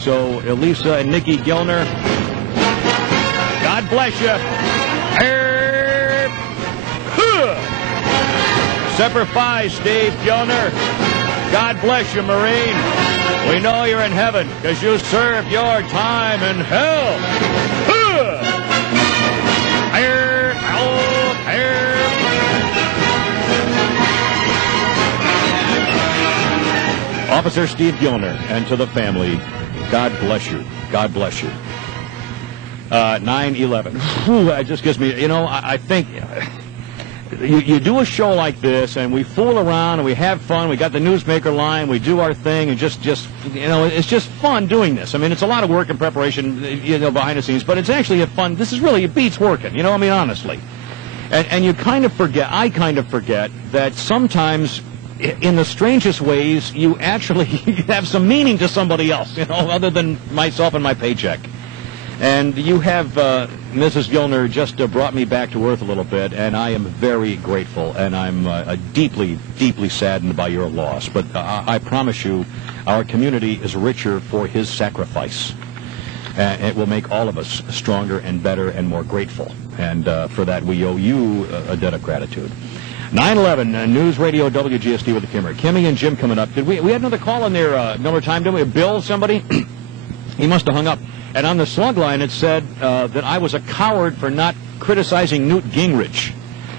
So, Elisa and Nikki Gilner, God bless you. Semper Fi, Steve Gilner. God bless you, Marine. We know you're in heaven because you served your time in hell. Officer Steve Gilner, and to the family, God bless you. God bless you. 9/11. That just gives me, I think you do a show like this, and we fool around, and we have fun. We got the newsmaker line. We do our thing, and just it's just fun doing this. I mean, it's a lot of work and preparation, behind the scenes, but it's actually a fun. This is really, it beats working, honestly. And you kind of forget, I kind of forget that sometimes, in the strangest ways, you actually have some meaning to somebody else, other than myself and my paycheck. And you have, Mrs. Gilner, just brought me back to earth a little bit, and I am very grateful, and I'm deeply, deeply saddened by your loss. But I promise you, our community is richer for his sacrifice. And it will make all of us stronger and better and more grateful. And for that, we owe you a debt of gratitude. 9/11, News Radio WGSD with the Kimmer. Kimmy and Jim coming up. Did we had another call in there another time, didn't we? Bill, somebody? He must have hung up. And on the slug line, it said that I was a coward for not criticizing Newt Gingrich.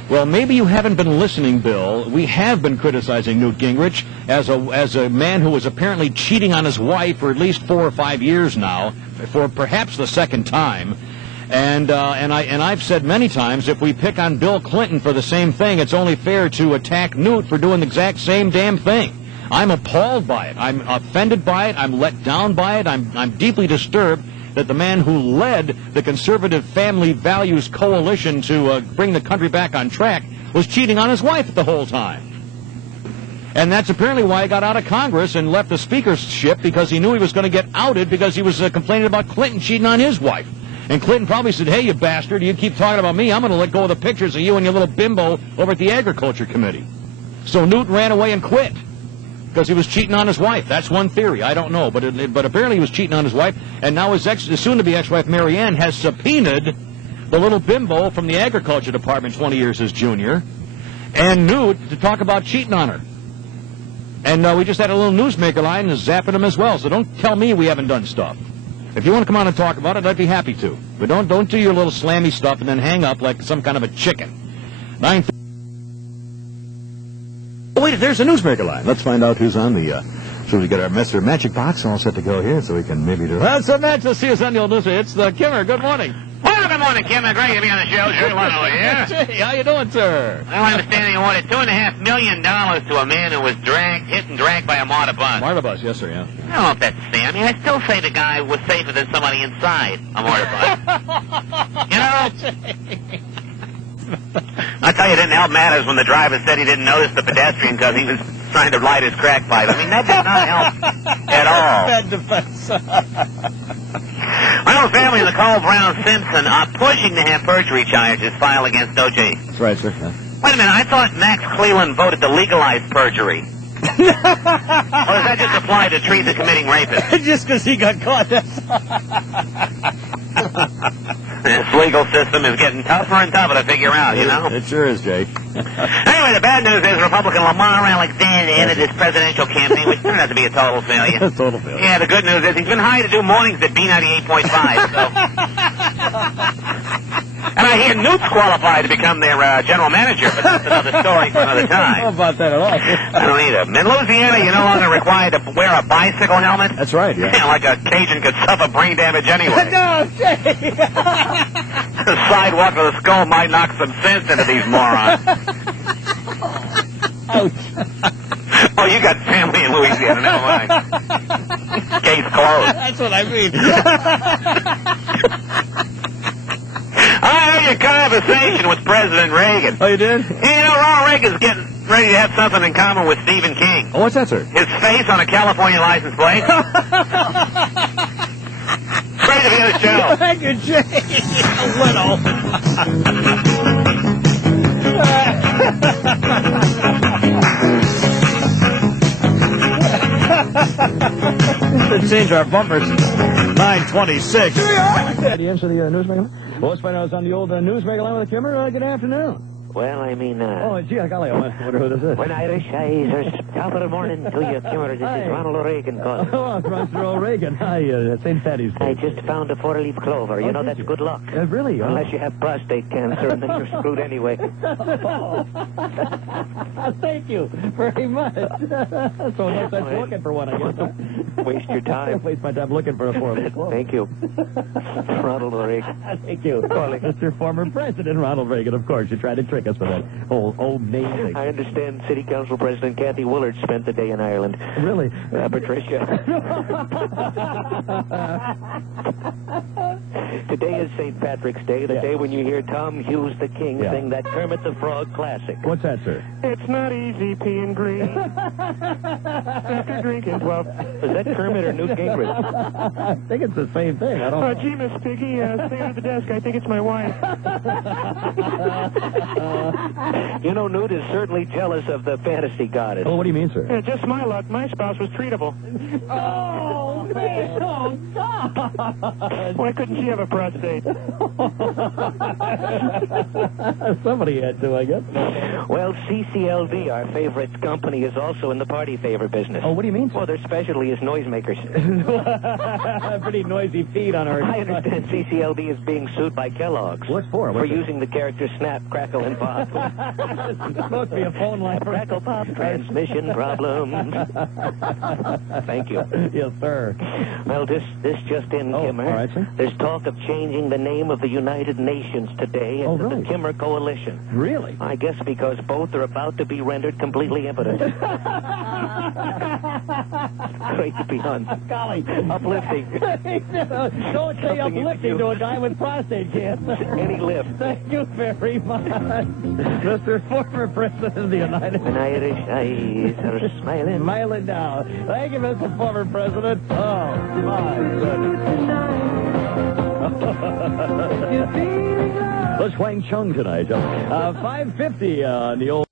Well, maybe you haven't been listening, Bill. We have been criticizing Newt Gingrich as a man who was apparently cheating on his wife for at least 4 or 5 years now, for perhaps the second time. And I've said many times, if we pick on Bill Clinton for the same thing, it's only fair to attack Newt for doing the exact same damn thing. I'm appalled by it. I'm offended by it. I'm let down by it. I'm deeply disturbed that the man who led the Conservative Family Values Coalition to bring the country back on track was cheating on his wife the whole time. And that's apparently why he got out of Congress and left the speakership, because he knew he was going to get outed because he was complaining about Clinton cheating on his wife. And Clinton probably said, hey, you bastard, you keep talking about me, I'm going to let go of the pictures of you and your little bimbo over at the Agriculture Committee. So Newt ran away and quit because he was cheating on his wife. That's one theory. I don't know. But apparently he was cheating on his wife, and now his soon-to-be ex-wife, Mary Ann, has subpoenaed the little bimbo from the Agriculture Department, 20 years his junior, and Newt to talk about cheating on her. And we just had a little newsmaker line and zapping him as well. So don't tell me we haven't done stuff. If you want to come on and talk about it, I'd be happy to. But don't do your little slammy stuff and then hang up like some kind of a chicken. 9. Oh, wait, there's a newsmaker line. Let's find out who's on the, so we get our Mr. Magic Box all set to go here so we can maybe do... Well, so Matt, to see us on the old newspaper. It's the Kimmer. Good morning. Well, good morning, Kim. Great to be on the show. Sure, Leno here. Hey, how you doing, sir? Well, I understand you wanted $2.5 million to a man who was hit and dragged by a MARTA bus. MARTA bus, yes, sir, yeah. I don't know if that's the same. I mean, I still say the guy was safer than somebody inside a MARTA bus. You know? I tell you, it didn't help matters when the driver said he didn't notice the pedestrian because he was trying to light his crack pipe. I mean, that did not help at all. Bad defense. My old family and the Cole Brown Simpson are pushing to have perjury charges filed against O.J. That's right, sir. Yeah. Wait a minute, I thought Max Cleland voted to legalize perjury. Or does that just apply to treason committing rapists? Just because he got caught, that's... This legal system is getting tougher and tougher to figure out, you know? It sure is, Jay. Anyway, the bad news is Republican Lamar Alexander entered his presidential campaign, which turned out to be a total failure. Total failure. Yeah, the good news is he's been hired to do mornings at B98.5, so... And I hear Newt's qualified to become their general manager, but that's another story for another time. I don't know about that at all. I don't either. In Louisiana, you're no longer required to wear a bicycle helmet. That's right, yeah. Yeah, like a Cajun could suffer brain damage anyway. No, Jay! The sidewalk of the skull might knock some sense into these morons. Ouch. Oh, you got family in Louisiana, never mind. Case closed. That's what I mean. I heard your conversation with President Reagan. Oh, you did? You know, Ronald Reagan's getting ready to have something in common with Stephen King. Oh, what's that, sir? His face on a California license plate. Great to be on the show. Thank you, Jay. Little. Mr. change our bumpers. 926. The answer to the newsmaker? Well, let's find out what's on the old newsmaker line with the Kimmer. Good afternoon. Well, I mean, Oh, gee, golly, I wonder who this is. when Irish eyes are top of the morning to you, Kimmer, this is Ronald O'Regan calling. Oh, Ronald O'Regan. Hi, St. Patty's Day. I just found a 4-leaf clover. You know, that's good luck. Really? Unless you have prostate cancer, and then you're screwed anyway. Thank you very much. So I guess I'm looking for one, I guess. Waste your time. Waste my time looking for a 4-leaf clover. Thank you. Ronald O'Regan. Thank you. Mr. Former President Ronald Reagan, of course. You tried to trick us with that old name thing. I understand City Council President Kathy Willard spent the day in Ireland. Really? Patricia. Today is St. Patrick's Day, the day when you hear Tom Hughes the King sing that Kermit the Frog classic. What's that, sir? It's not easy peeing green after drinking 12. Is that Kermit or Newt Gingrich? I think it's the same thing. I don't know. Gee, Miss Piggy, stay at the desk. I think it's my wife. You know, Newt is certainly jealous of the fantasy goddess. Oh, what do you mean, sir? Yeah, just my luck. My spouse was treatable. Oh, man. Oh, God. Why couldn't she have a prostate? Somebody had to, I guess. Well, CCLD, our favorite company, is also in the party favor business. Oh, what do you mean, sir? Well, their specialty is noisemakers. Pretty noisy feet on our... I understand CCLD is being sued by Kellogg's. What's for? For using the character Snap, Crackle, and Pop. It's supposed to be a phone line for... Crackle Pop transmission problems. Thank you. Yes, sir. Well, this just in, Kimmer. All right, sir. There's talk of changing the name of the United Nations today into the Kimmer Coalition. Really? I guess because both are about to be rendered completely impotent. Great to be on. Golly. Uplifting. Don't say uplifting to a guy with prostate cancer. Any lift. Thank you very much, Mr. Former President of the United States. When Irish eyes are smiling. Smiling down. Thank you, Mr. Former President. Oh, my goodness. Let's Wang Chung tonight. 5:50 on the old...